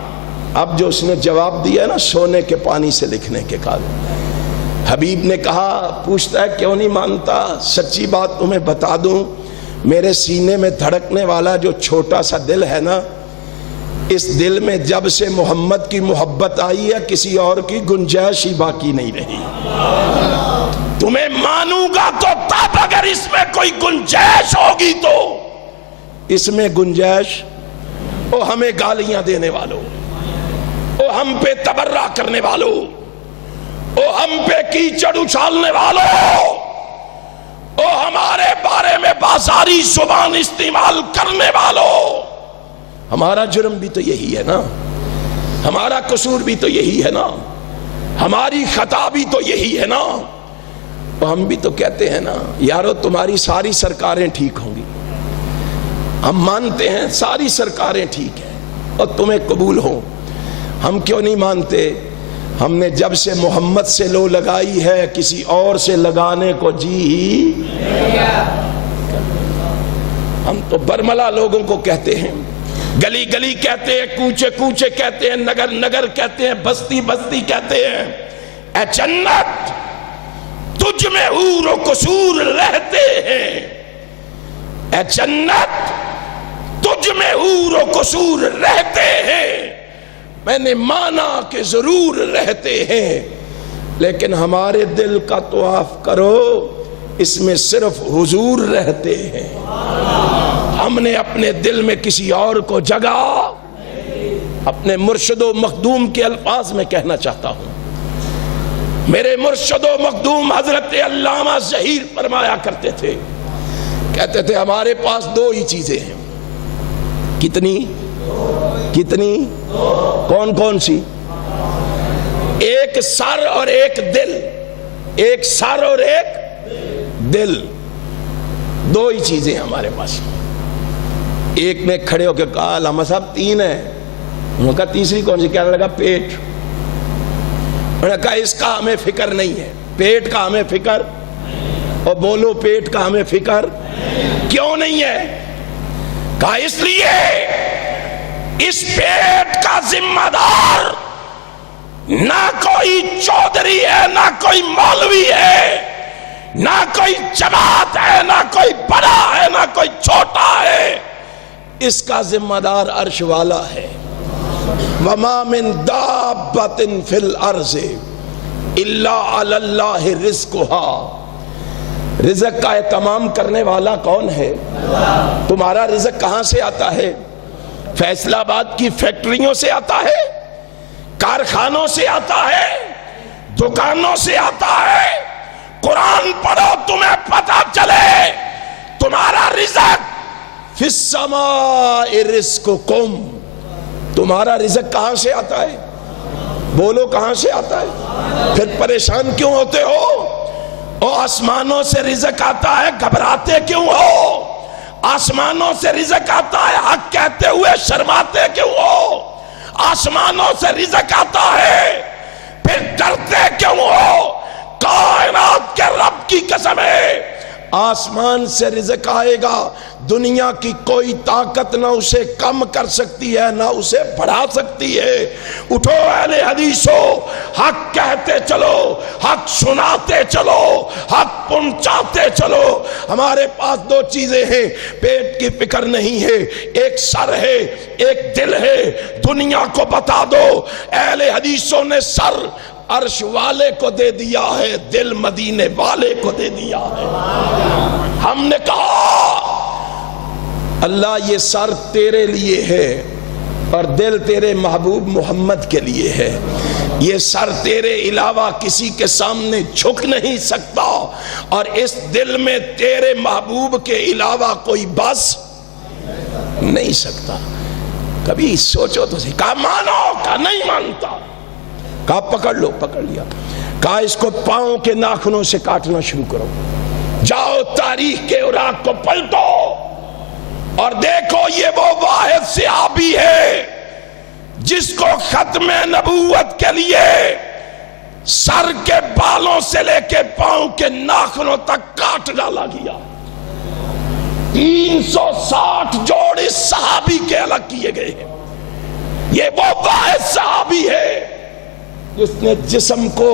اب جو اس نے جواب دیا نا سونے کے پانی سے لکھنے کے قابل. حبیب نے کہا، پوچھتا ہے کیوں نہیں مانتا؟ سچی بات تمہیں بتا دوں، میرے سینے میں دھڑکنے والا جو چھوٹا سا دل ہے نا، اس دل میں جب سے محمد کی محبت آئی ہے کسی اور کی گنجائش ہی باقی نہیں رہی. تمہیں مانوں گا تو تب اگر اس میں کوئی گنجائش ہوگی تو. اس میں گنجائش، او ہمیں گالیاں دینے والوں، او ہم پہ تبرہ کرنے والوں، او ہم پہ کیچڑ اچھالنے والوں، او ہمارے بارے میں بازاری زبان استعمال کرنے والوں، ہمارا جرم بھی تو یہی ہے نا، ہمارا قصور بھی تو یہی ہے نا، ہماری خطا بھی تو یہی ہے نا۔ ہم بھی تو کہتے ہیں نا یارو تمہاری ساری سرکاریں ٹھیک ہوں گی، ہم مانتے ہیں ساری سرکاریں ٹھیک ہیں اور تمہیں قبول ہوں، ہم کیوں نہیں مانتے؟ ہم نے جب سے محمد سے لو لگائی ہے کسی اور سے لگانے کو جی ہی، ہم تو برملا لوگوں کو کہتے ہیں، گلی گلی کہتے ہیں، کوچے کوچے کہتے ہیں، نگر نگر کہتے ہیں، بستی بستی کہتے ہیں۔ اے جنت تجھ میں حور و قصور رہتے ہیں، اے جنت تجھ میں حور و قصور رہتے ہیں، میں نے مانا کہ ضرور رہتے ہیں، لیکن ہمارے دل کا طواف کرو اس میں صرف حضور رہتے ہیں۔ ہم نے اپنے دل میں کسی اور کو جگہ، اپنے مرشد و مخدوم کے الفاظ میں کہنا چاہتا ہوں، میرے مرشد و مخدوم حضرت علامہ ظہیر فرمایا کرتے تھے، کہتے تھے ہمارے پاس دو ہی چیزیں ہیں۔ کتنی کتنی؟ کون کون سی؟ ایک سر اور ایک دل، ایک سر اور ایک دل، دو ہی چیزیں ہمارے پاس۔ ایک نے کھڑے ہو کے کہا علامہ صاحب تین ہیں، انہوں نے کہا تیسری کون سی؟ کہنے لگا پیٹ۔ انہوں نے کہا اس کا ہمیں فکر نہیں ہے، پیٹ کا ہمیں فکر، اور بولو پیٹ کا ہمیں فکر کیوں نہیں ہے؟ کہا اس لیے اس پیٹ کا ذمہ دار نہ کوئی چودھری ہے، نہ کوئی مولوی ہے، نہ کوئی جماعت ہے، نہ کوئی بڑا ہے، نہ کوئی چھوٹا ہے، اس کا ذمہ دار عرش والا ہے۔ وَمَا مِن دَابَّةٍ فِي الْأَرْضِ إِلَّا عَلَى اللَّهِ رِزْقُهَا۔ رزق کا اہتمام کرنے والا کون ہے؟ تمہارا رزق کہاں سے آتا ہے؟ فیصل آباد کی فیکٹریوں سے آتا ہے، کارخانوں سے آتا ہے، دکانوں سے آتا ہے۔ قرآن پڑھو تمہیں پتہ چلے تمہارا رزق فی السماء رزقکم، تمہارا رزق کہاں سے آتا ہے؟ بولو کہاں سے آتا ہے؟ پھر پریشان کیوں ہوتے ہو؟ او آسمانوں سے رزق آتا ہے، گھبراتے کیوں ہو؟ آسمانوں سے رزق آتا ہے، حق کہتے ہوئے شرماتے کیوں ہو؟ آسمانوں سے رزق آتا ہے، پھر ڈرتے کیوں ہو؟ کائنات کے رب کی قسم ہے آسمان سے رزق آئے گا، دنیا کی کوئی طاقت نہ اسے کم کر سکتی ہے نہ اسے بڑھا سکتی ہے۔ اٹھو اہل حدیثو، حق کہتے چلو، حق سناتے چلو، حق پہنچاتے چلو۔ ہمارے پاس دو چیزیں ہیں، پیٹ کی فکر نہیں ہے، ایک سر ہے ایک دل ہے۔ دنیا کو بتا دو اہل حدیثوں نے سر عرش والے کو دے دیا ہے، دل مدینے والے کو دے دیا ہے۔ ہم نے کہا اللہ یہ سر تیرے لیے ہے اور دل تیرے محبوب محمد کے لیے ہے، یہ سر تیرے علاوہ کسی کے سامنے جھک نہیں سکتا، اور اس دل میں تیرے محبوب کے علاوہ کوئی بس نہیں سکتا۔ کبھی سوچو تو صحیح، کہا مانو، کہا نہیں مانتا، کہا پکڑ لو، پکڑ لیا، کہا اس کو پاؤں کے ناخنوں سے کاٹنا شروع کرو، جاؤ تاریخ کے اوراق کو پلٹو اور دیکھو یہ وہ واحد صحابی ہے جس کو ختم نبوت کے لیے سر کے بالوں سے لے کے پاؤں کے ناخنوں تک کاٹ ڈالا گیا۔ 360 جوڑ اس صحابی کے الگ کیے گئے ہیں۔ یہ وہ واحد صحابی ہے جس نے جسم کو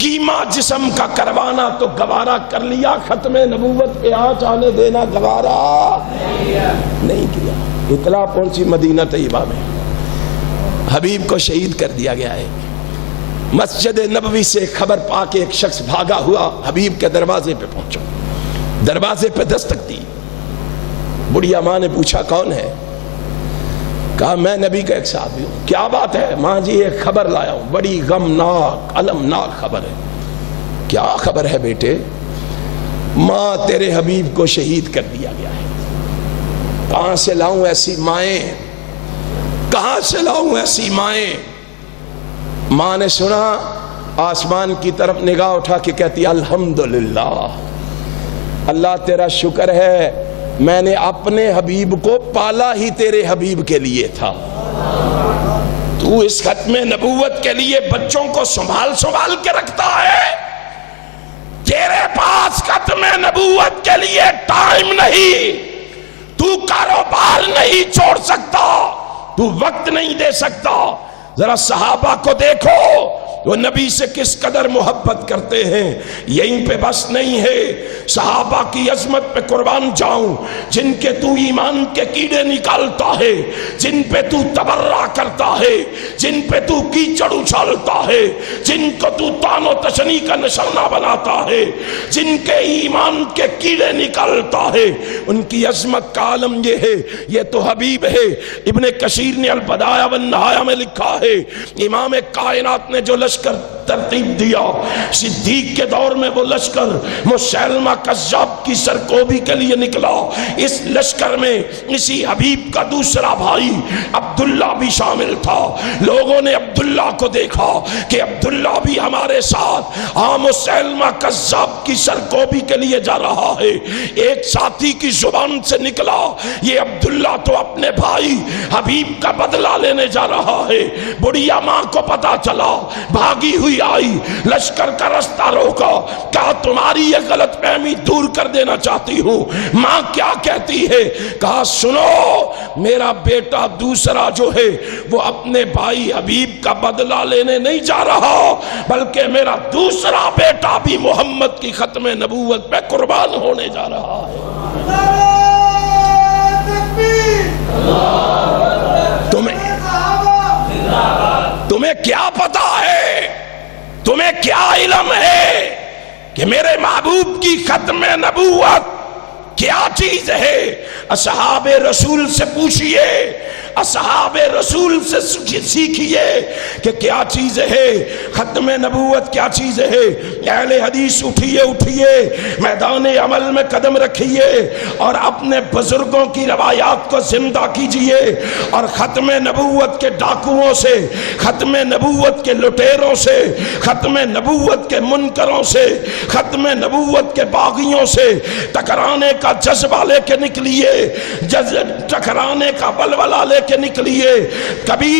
قیمہ جسم کا کروانا تو گوارا کر لیا، ختم نبوت کے آنچ آنے دینا گوارا نہیں کیا۔ اطلاع پہنچی مدینہ طیبہ میں، حبیب کو شہید کر دیا گیا ہے۔ مسجد نبوی سے خبر پا کے ایک شخص بھاگا ہوا حبیب کے دروازے پہ پہنچا، دروازے پہ دستک دی۔ بڑھیا ماں نے پوچھا کون ہے؟ کہا میں نبی کا ایک صحابی ہوں. کیا بات ہے؟ ماں جی ایک خبر لایا ہوں, بڑی غمناک المناک خبر ہے. کیا خبر ہے بیٹے؟ ماں تیرے حبیب کو شہید کر دیا گیا ہے. کہاں سے لاؤں ایسی مائیں, کہاں سے لاؤں ایسی مائیں؟ ماں نے سنا, آسمان کی طرف نگاہ اٹھا کے کہتی الحمدللہ, اللہ تیرا شکر ہے, میں نے اپنے حبیب کو پالا ہی تیرے حبیب کے لیے تھا. تو اس ختم نبوت کے لیے بچوں کو سنبھال سنبھال کے رکھتا ہے. تیرے پاس ختم نبوت کے لیے ٹائم نہیں, تو کاروبار نہیں چھوڑ سکتا, تو وقت نہیں دے سکتا. ذرا صحابہ کو دیکھو, وہ نبی سے کس قدر محبت کرتے ہیں. یہیں پہ بس نہیں ہے, صحابہ کی عظمت پہ قربان جاؤں, جن کے تو ایمان کے کیڑے نکالتا ہے, جن پہ تو تبرہ کرتا ہے, جن پہ تو کیچڑ اچھالتا ہے, جن کو تو تان و تشنی کا نشانہ بناتا ہے, جن کے ایمان کے کیڑے نکالتا ہے, ان کی عظمت کا عالم یہ ہے. یہ تو حبیب ہے. ابن کثیر نے البدایہ والنہایہ میں لکھا ہے, امام کائنات نے جو لشکر ترتیب دیا, صدیق کے دور میں وہ لشکر مسیلمہ کذاب کی سرکوبی کے لیے نکلا. اس لشکر میں اسی حبیب کا دوسرا بھائی عبداللہ بھی شامل تھا. لوگوں نے عبداللہ کو دیکھا کہ عبداللہ بھی ہمارے ساتھ مسیلمہ کذاب کی سرکوبی کے لیے جا رہا ہے. ایک ساتھی کی زبان سے نکلا, یہ عبداللہ تو اپنے بھائی حبیب کا بدلہ لینے جا رہا ہے. بڑھیا ماں کو پتا چلا, بھاگی ہوئی آئی, لشکر کا رستہ روکا, کہا تمہاری یہ غلط فہمی دور کر دینا چاہتی ہوں. ماں کیا کہتی ہے؟ کہا سنو, میرا بیٹا دوسرا جو ہے وہ اپنے بھائی حبیب کا بدلہ لینے نہیں جا رہا, بلکہ میرا دوسرا بیٹا بھی محمد کی ختم نبوت پہ قربان ہونے جا رہا ہے. تمہیں کیا پتا ہے, تمہیں کیا علم ہے کہ میرے محبوب کی ختم نبوت کیا چیز ہے؟ اصحاب رسول سے پوچھئے, اصحاب رسول سے سیکھئے کہ کیا چیز ہے ختم نبوت, کیا چیز ہے. اہل حدیث اٹھئے اٹھئے, میدان عمل میں قدم رکھئے اور اپنے بزرگوں کی روایات کو زندہ کیجئے, اور ختم نبوت کے ڈاکوؤں سے, ختم نبوت کے لٹیروں سے, ختم نبوت کے منکروں سے, ختم نبوت کے باغیوں سے ٹکرانے کا جذبہ لے کے نکلیے, ٹکرانے کا بلبلہ لے کے نکلیے. کبھی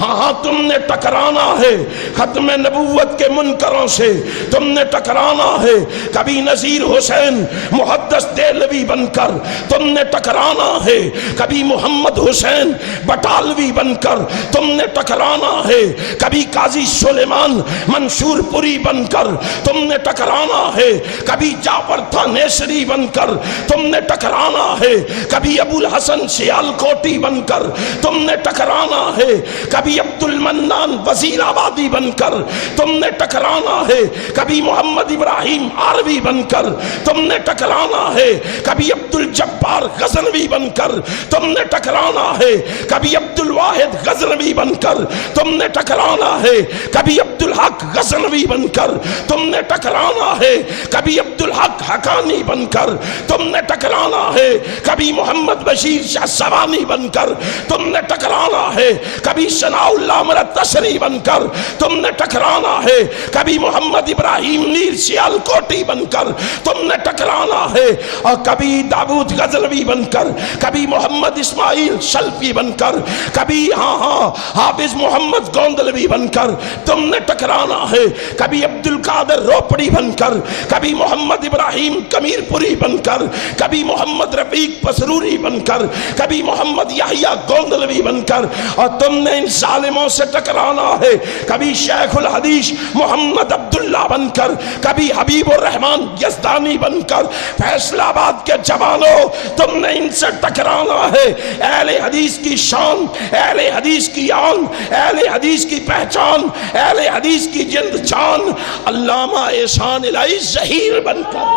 ہاں تم نے ٹکرانا ہے ختم نبوت کے منکروں سے, تم نے ٹکرانا ہے کبھی نذیر حسین محدث دہلوی بن کر, تم نے ٹکرانا ہے کبھی محمد حسین بٹالوی بن کر, تم نے ٹکرانا ہے کبھی قاضی سلیمان منصور پوری بن کر, تم نے ٹکرانا ہے کبھی جعفر تھانیسری بن کر, تم نے ٹکرانا ہے کبھی ابو الحسن سیالکوٹی بن کر, تم نے ٹکرانا ہے کبھی عبد المنان وزیر آبادی بن کر, تم نے ٹکرانا ہے کبھی محمد ابراہیم آروی بن کر, تم نے ٹکرانا ہے کبھی عبد الجبار غزنوی بن کر, تم نے ٹکرانا ہے کبھی عبد الواحد غزنوی بن کر, تم نے ٹکرانا ہے کبھی عبد الحق غزنوی بن کر, تم نے ٹکرانا ہے کبھی عبد الحق حقانی بن کر, تم نے ٹکرانا ہے کبھی محمد بشیر شاہ سوانی بن کر, تم نے ٹکرانا ہے کبھی ثناء اللہ مرتشری بن کر, تم نے ٹکرانا ہے کبھی محمد ابراہیم میر سیالکوٹی بن کر, تم نے ٹکرانا ہے اور کبھی داؤد غزنوی بن کر, کبھی محمد اسماعیل شلفی بن کر, کبھی حافظ محمد گوندلوی بن کر, تم نے ٹکرانا ہے کبھی عبد القادر روپڑی بن کر, کبھی محمد ابراہیم کمیر پوری بن کر, کبھی محمد رفیق پسروری بن کر, کبھی محمد یحییٰ گوندلوی بن کر, اور تم نے ان ظالموں سے ٹکرانا ہے کبھی شیخ الحدیث محمد عبداللہ بن کر, کبھی حبیب الرحمن یزدانی بن کر. فیصل آباد کے جوانوں, تم نے ان سے ٹکرانا ہے. اہل حدیث کی شان, اہل حدیث کی آن, اہل حدیث کی پہچان, اہل حدیث کی جلد جان علامہ احسان الہی ظہیر بن کر.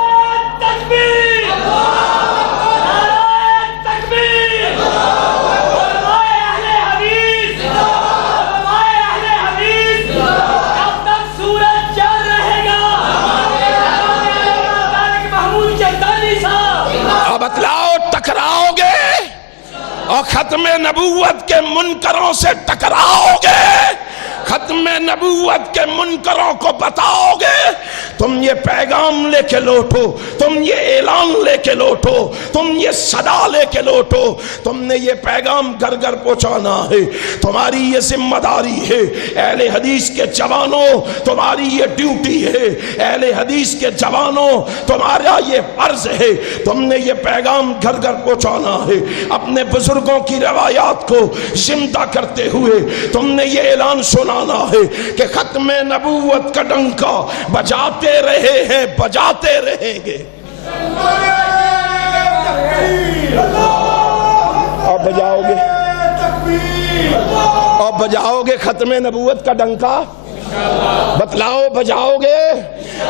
تکبیر! تکبیر! اور ختم نبوت کے منکروں سے ٹکراؤ گے، ختم نبوت کے منکروں کو بتاؤ گے تم یہ پیغام لے کے لوٹو، تم یہ اعلان لے کے لوٹو، تم یہ صدا لے کے لوٹو، تم نے یہ پیغام گھر گھر پہنچانا ہے، تمہاری یہ ذمہ داری ہے۔ اہل حدیث کے جوانوں تمہاری یہ ڈیوٹی ہے، اہل حدیث کے جوانوں تمہارا یہ فرض ہے، تم نے یہ پیغام گھر گھر پہنچانا ہے۔ اپنے بزرگوں کی روایات کو زندہ کرتے ہوئے تم نے یہ اعلان سنانا ہے کہ ختم نبوت کا ڈنکا بجاتے رہے ہیں، بجاتے رہیں گے، اور بجاؤ گے، اور بجاؤ گے ختم نبوت کا ڈنکا، بتلاؤ بجاؤ گے؟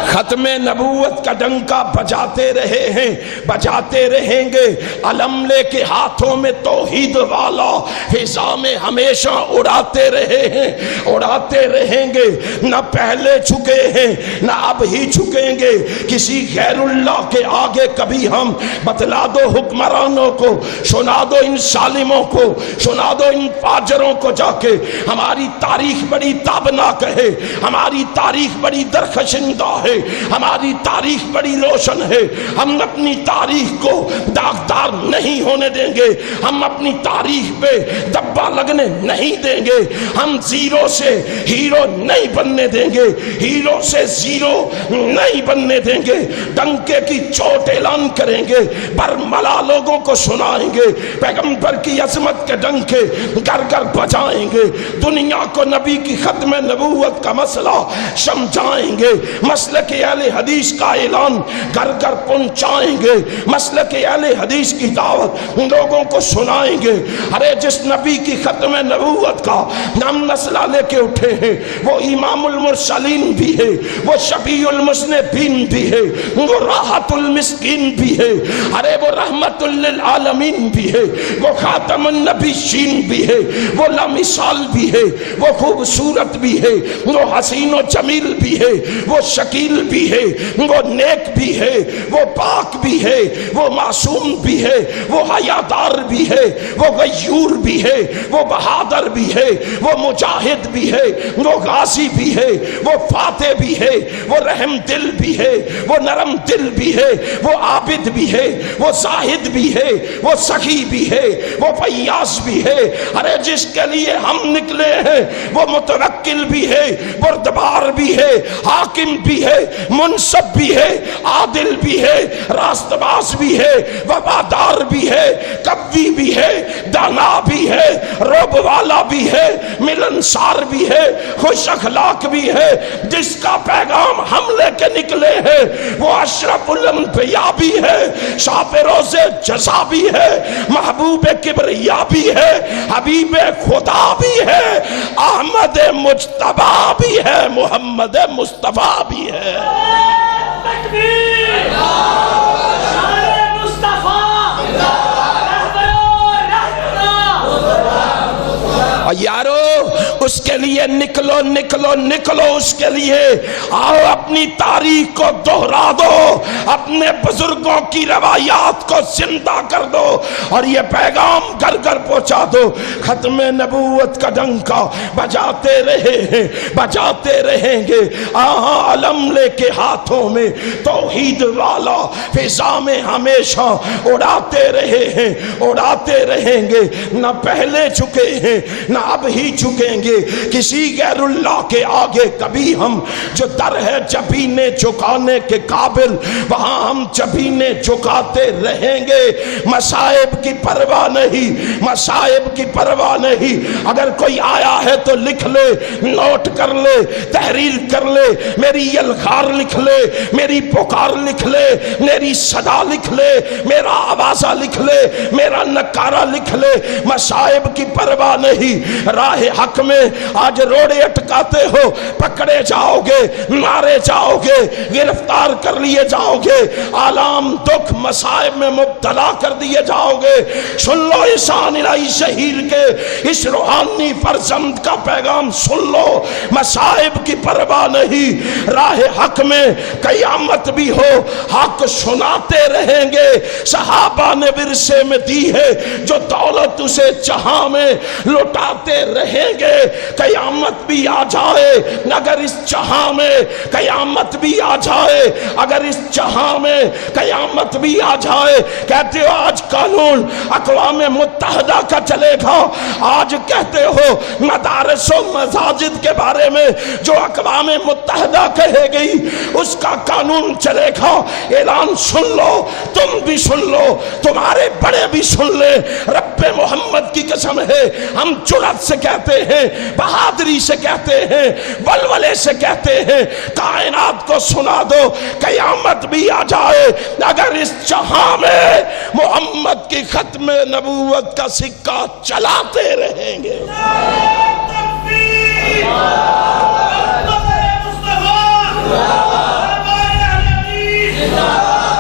ختم نبوت کا ڈنکا بجاتے رہے ہیں، بجاتے رہیں گے، علم لے کے ہاتھوں میں توحید والا فضا میں ہمیشہ اڑاتے رہے ہیں، اڑاتے رہیں گے، نہ پہلے جھکے ہیں نہ اب ہی جھکیں گے کسی غیر اللہ کے آگے کبھی ہم۔ بتلا دو حکمرانوں کو، سنا دو ان ظالموں کو، سنا دو ان فاجروں کو جا کے ہماری تاریخ بڑی تابناک ہے، ہماری تاریخ بڑی درخشندہ ہے، ہماری تاریخ بڑی روشن ہے، ہم اپنی تاریخ کو داغدار نہیں ہونے دیں گے، ہم اپنی تاریخ پہ دبا لگنے نہیں دیں گے، ہم زیرو سے ہیرو نہیں بننے دیں گے، ہیرو سے زیرو نہیں بننے دیں گے، ڈنکے کی چوٹ اعلان کریں گے، برملا لوگوں کو سنائیں گے، پیغمبر کی عظمت کے ڈنکے گھر گھر بجائیں گے، دنیا کو نبی کی ختم نبوت کا مسئلہ سمجھائیں گے، مسلک اہل حدیث کا اعلان گھر گھر پہنچائیں گے، مسلک اہل حدیث کی دعوت لوگوں کو سنائیں گے۔ ارے جس نبی کی ختم نبوت کا ہم مسئلہ لے کے اٹھے ہیں وہ امام المرسلین بھی ہے، وہ شفیع المذنبین بھی ہے، وہ راحت المسکین بھی ہے، ارے وہ رحمت للعالمین بھی ہے، وہ خاتم النبیین بھی ہے، وہ لامثال بھی ہے، وہ خوبصورت بھی ہے، وہ حسین و جمیل بھی ہے، وہ شکیل بھی ہے، وہ نیک بھی ہے، وہ پاک بھی ہے، وہ معصوم بھی ہے، وہ حیادار بھی ہے، وہ غیور بھی ہے، وہ بہادر بھی ہے، وہ مجاہد بھی ہے، وہ غازی بھی ہے، وہ فاتح بھی ہے، وہ رحم دل بھی ہے، وہ نرم دل بھی ہے، وہ عابد بھی ہے، وہ زاہد بھی ہے، وہ سخی بھی ہے، وہ فیاض بھی ہے۔ ارے جس کے لیے ہم نکلے ہیں وہ متوکل بھی ہے، بردبار بھی ہے، حاکم بھی ہے، منصف بھی ہے، عادل بھی ہے، راست باز بھی ہے، وفادار بھی ہے، قوی بھی ہے، دانا بھی ہے، رب والا بھی ہے، ملنسار بھی ہے، خوش اخلاق بھی ہے۔ جس کا پیغام ہم لے کے نکلے ہیں وہ اشرف الانبیاء بھی ہے، شاف روز جزا بھی ہے، محبوب کبریا بھی ہے، حبیب خدا بھی ہے، احمد مجتبی بھی ہے، محمد مصطفیٰ بھی ہے۔ تکبیر، شان مصطفیٰ، اور یارو اس کے لیے نکلو نکلو نکلو، اس کے لیے آؤ اپنی تاریخ کو دہرا دو، اپنے بزرگوں کی روایات کو زندہ کر دو اور یہ پیغام گھر گھر پہنچا دو۔ ختم نبوت کا ڈنکا بجاتے رہے ہیں، بجاتے رہیں گے، علم لے کے ہاتھوں میں توحید والا فضا میں ہمیشہ اڑاتے رہے ہیں، اڑاتے رہیں گے، نہ پہلے جھکے ہیں نہ اب ہی جھکیں گے کسی غیر اللہ کے آگے کبھی ہم۔ جو در ہے جبینے جھکانے کے قابل وہاں ہم جبینے جھکاتے رہیں گے۔ مصائب کی پرواہ نہیں، مصائب کی پرواہ نہیں، اگر کوئی آیا ہے تو لکھ لے، نوٹ کر لے، تحریر کر لے، میری یلغار لکھ لے، میری پکار لکھ لے، میری صدا لکھ لے، میرا آوازہ لکھ لے، میرا نکارہ لکھ لے۔ مصائب کی پرواہ نہیں، راہ حق میں میں آج روڑے اٹکاتے ہو، پکڑے جاؤ گے، مارے جاؤ گے، گرفتار کر لیے جاؤ گے، آلام دکھ مصائب میں مبتلا کر دیے جاؤ گے۔ سن لو احسان الہی شہیر کے اس روحانی فرزند کا پیغام سن لو، مصائب کی پرواہ نہیں، راہ حق میں قیامت بھی ہو حق سناتے رہیں گے۔ صحابہ نے ورثے میں دی ہے جو دولت اسے جہاں میں لٹاتے رہیں گے۔ قیامت بھی آ جائے اگر اس جہاں میں، قیامت بھی آ جائے اگر اس جہاں میں، قیامت بھی آ جائے۔ کہتے ہو آج قانون اقوام متحدہ کا چلے گا، آج کہتے ہو مدارس و مساجد کے بارے میں جو اقوام متحدہ کہے گئی اس کا قانون چلے گا۔ اعلان سن لو، تم بھی سن لو، تمہارے بڑے بھی سن لیں۔ رب محمد کی قسم ہے، ہم جرأت سے کہتے ہیں، بہادری سے کہتے ہیں، ولولے سے کہتے ہیں، کائنات کو سنا دو، قیامت بھی آ جائے اگر اس جہاں میں محمد کی ختم نبوت کا سکہ چلاتے رہیں گے۔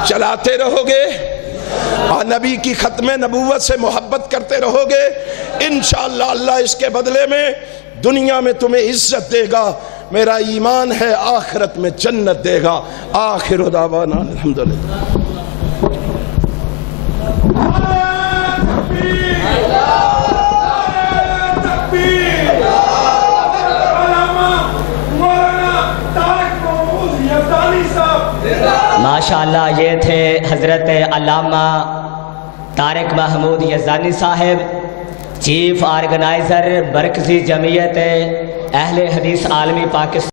چلاتے رہو گے اور نبی کی ختم نبوت سے محبت کرتے رہو گے، انشاءاللہ اللہ اس کے بدلے میں دنیا میں تمہیں عزت دے گا، میرا ایمان ہے آخرت میں جنت دے گا۔ آخر دعوانا الحمدللہ۔ ماشاءاللہ یہ تھے حضرت علامہ طارق محمود یزدانی صاحب، چیف آرگنائزر مرکزی جمعیت اہل حدیث عالمی پاکستان۔